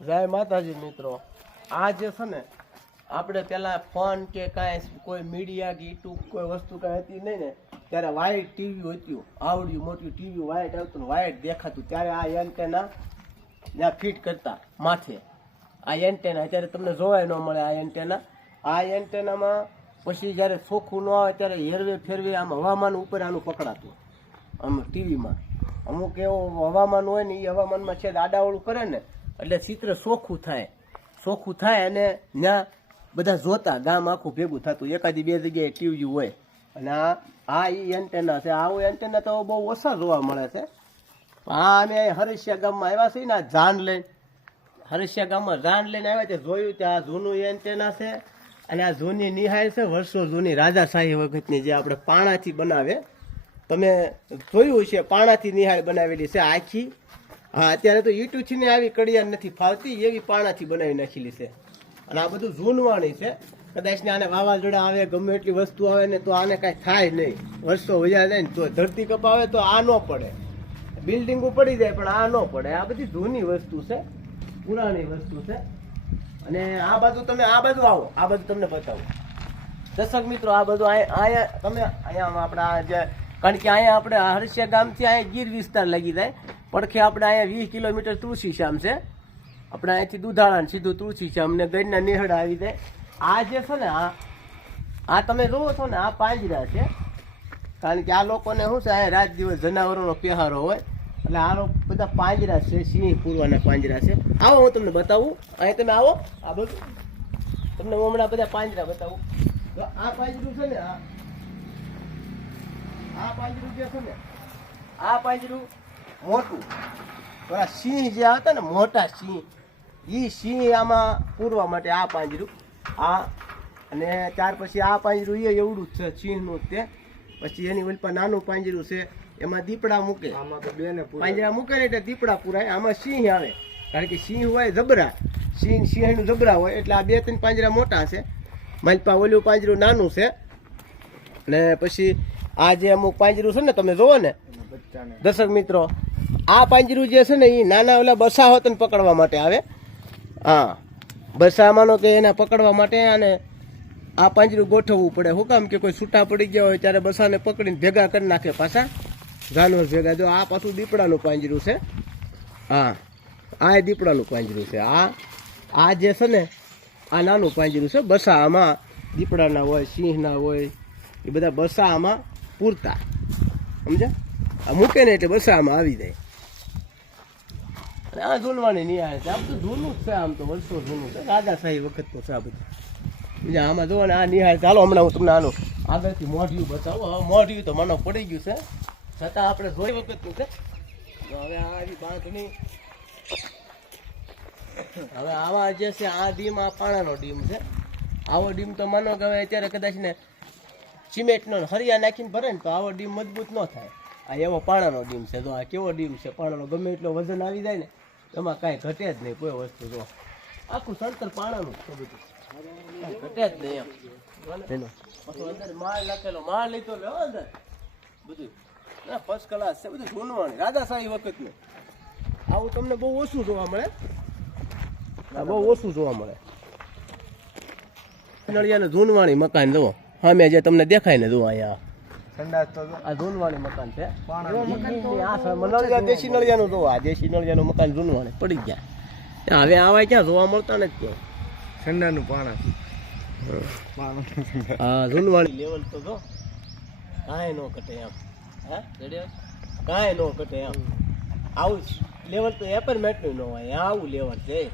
જય માતાજી મિત્રો. આ જે છે ને, આપણે પેલા ફોન કે કાંઈ કોઈ મીડિયા કે યુટ્યુબ કોઈ વસ્તુ કાંઈ હતી નહીં ને, ત્યારે વાઈટ ટીવી હતું, આવડ્યું મોટું ટીવી વાઈટ આવતું વાઈટ દેખાતું. ત્યારે આ એન્ટેના ત્યાં ફિટ કરતા માથે. આ એન્ટેના અત્યારે તમને જોવાય ન મળે આ એન્ટેના આ એન્ટેનામાં પછી જ્યારે ચોખ્ખું ન આવે ત્યારે હેરવે ફેરવે આમ હવામાન ઉપર આનું પકડાતું. આમ ટીવીમાં અમુક એવો હવામાન હોય ને એ હવામાનમાં છે આડાવળું કરે ને એટલે ચિત્ર ચોખ્ખું થાય. ચોખ્ખું થાય અને ત્યાં બધા જોતા, ગામ આખું ભેગું થતું. એકાદી બે જગ્યાએ ટીવી હોય. અને આ આ એન્ટેના છે. આવું એન્ટેના તો બહુ ઓછા જોવા મળે છે. આ અમે હરીશિયા ગામમાં આવ્યા છીએ ને, આ જાન લઈને. હરીશિયા ગામમાં જાન લઈને આવ્યા છે. જોયું કે આ જૂનું એન્ટેના છે અને આ જૂની નિહાળ છે. વર્ષો જૂની રાજાશાહી વખતની જે આપણે પાણાથી બનાવે. તમે જોયું છે પાણાથી નિહાળ બનાવેલી છે આખી. હા, અત્યારે તો ઈટુથી ને આવી કડિયાન નથી ફાવતી, એવી પાણાથી બનાવી નાખેલી છે. અને આ બધું જૂનવાણી છે. કદાચ ને આને વાવાઝોડા આવે, ગમે એટલી વસ્તુ આવે ને તો આને કાંઈ થાય નહીં. વર્ષો વયા જાય ને તો ધરતી કપાવે તો આ ન પડે. બિલ્ડિંગો પડી જાય પણ આ ન પડે. આ બધી જૂની વસ્તુ છે, પુરાણી વસ્તુ છે. અને આ બાજુ તમે આ બાજુ આવો, આ બાજુ તમને બતાવું. દર્શક મિત્રો, આ બધું અહીંયા તમે અહીંયા આપણા આ જે કારણ કે અહીંયા આપણે હર્ષિયા ગામથી અહીંયા ગીર વિસ્તાર લાગી જાય. પડખે આપણે અહીંયા વીસ કિલોમીટર તુલસી શ્યામ છે. આપણે અહીંયાથી દુધાળા સીધું તુલસી છે ને ગઢના નેહડા આવી જાય. આ જે છે ને, આ આ તમે જોવો છો ને, આ પાંજરા છે. કારણ કે આ લોકોને શું છે, અહીંયા રાત દિવસ જનાવરોનો પહેરો હોય. એટલે આ લોકો બધા પાંજરા છે, સિંહ પૂરવાના પાંજરા છે. આવો હું તમને બતાવું. અહીં તમે આવો. આ બધું. તમને હું હમણાં બધા પાંજરા બતાવું. તો આ પાંજરું છે ને આ પાંજરું જે છે ને, આ પાંજરું મોટું. પેલા સિંહ જે હતા ને મોટા સિંહ એ સિંહ આમાં પૂરવા માટે આ પાંજરું આ અને ત્યાર પછી આ પાંજરું એ એવડું જ છે સિંહનું જ તે. પછી એની ઓલી નાનું પાંજરું છે એમાં દીપડા મૂકે. આમાં તો બેને પાંજરા મૂકે ને એટલે દીપડા પુરાય આમાં સિંહ આવે. કારણ કે સિંહ હોય જબરા. સિંહ સિંહનું જબરા હોય એટલે આ બે ત્રણ પાંજરા મોટા છે. માલપા ઓલું પાંજરું નાનું છે. અને પછી આ જે અમુક પાંજરું છે ને તમે જુઓ ને દર્શક મિત્રો, આ પાંજરું જે છે ને એ નાના ઓલા બસા હોતને પકડવા માટે આવે. હા, બસા માનો કે એને પકડવા માટે અને આ પાંજરું ગોઠવવું પડે. શું કામ કે કોઈ છૂટા પડી ગયા હોય ત્યારે બસાને પકડીને ભેગા કરી નાખે પાછા. જાનવર ભેગા. જો આ પાછું દીપડાનું પાંજરું છે. હા, આ એ દીપડાનું પાંજરું છે. આ આ જે છે ને, આ નાનું પાંજરું છે. બસા આમાં દીપડાના હોય, સિંહના હોય, એ બધા બસા આમાં પૂરતા. સમજ્યા? આ મૂકે ને એટલે બસ આમાં આવી જાય. અને આ જૂનવાણી નિહાળ છે. આમ તો જૂનું જ છે, આમ તો વર્ષો જૂનું છે. રાજાશાહી વખતનું છે આ બધું. બીજા આમાં જોવો ને આ નિહાળ ચાલો હમણાં હું તમને આનું આગળથી મોઢિયું બતાવું. હવે મોઢિયું તો મને પડી ગયું છે. છતાં આપણે જોઈ વખતનું છે. તો હવે આવી બાંધણી. હવે આવા જે છે, આ ડીમ, આ પાણાનો ડીમ છે. આવો ડીમ તો માનો કે હવે અત્યારે કદાચ ને સિમેન્ટનો હરિયા નાખીને ભરે ને તો આવો ડીમ મજબૂત ન થાય. આ એવો પાણાનો ડીમ છે. તો આ કેવો ડીમ છે? પાણાનો ગમે એટલો વજન આવી જાય ને, એમાં કાંઈ ઘટે જ નહીં કોઈ વસ્તુ. જો આખું સંતર પાણાનું છે બધું. ઘટે જ નહીં એમ. અંદર માળ લખેલો માળ લીધો લે અંદર. બધું. ફર્સ્ટ ક્લાસ છે. બધું જૂનવાણી. રાજાશાહી વખતનું. આવું તમને બહુ ઓછું જોવા મળે. બહુ ઓછું જોવા મળે. નળિયાનું જૂનવાણી મકાન, જુઓ. મેં જે તમને દેખાય ને, જુઓ અહીંયા. આ જૂનવાણી મકાન છે. આ દેશી નળિયાનું જોવો. આ દેશી નળિયાનું મકાન જૂનવાણી પડી ગયા. હવે આવા ક્યાં જોવા મળતા નથી ક્યાંય. સંડાનું પાણા હા જૂનવાણી લેવલ તો જો. કાંઈ નો કટે એમ. હા? કાંઈ નો કટે એમ. આવું લેવલ તો એપાર્ટમેન્ટનું ન હોય. આવું લેવલ છે.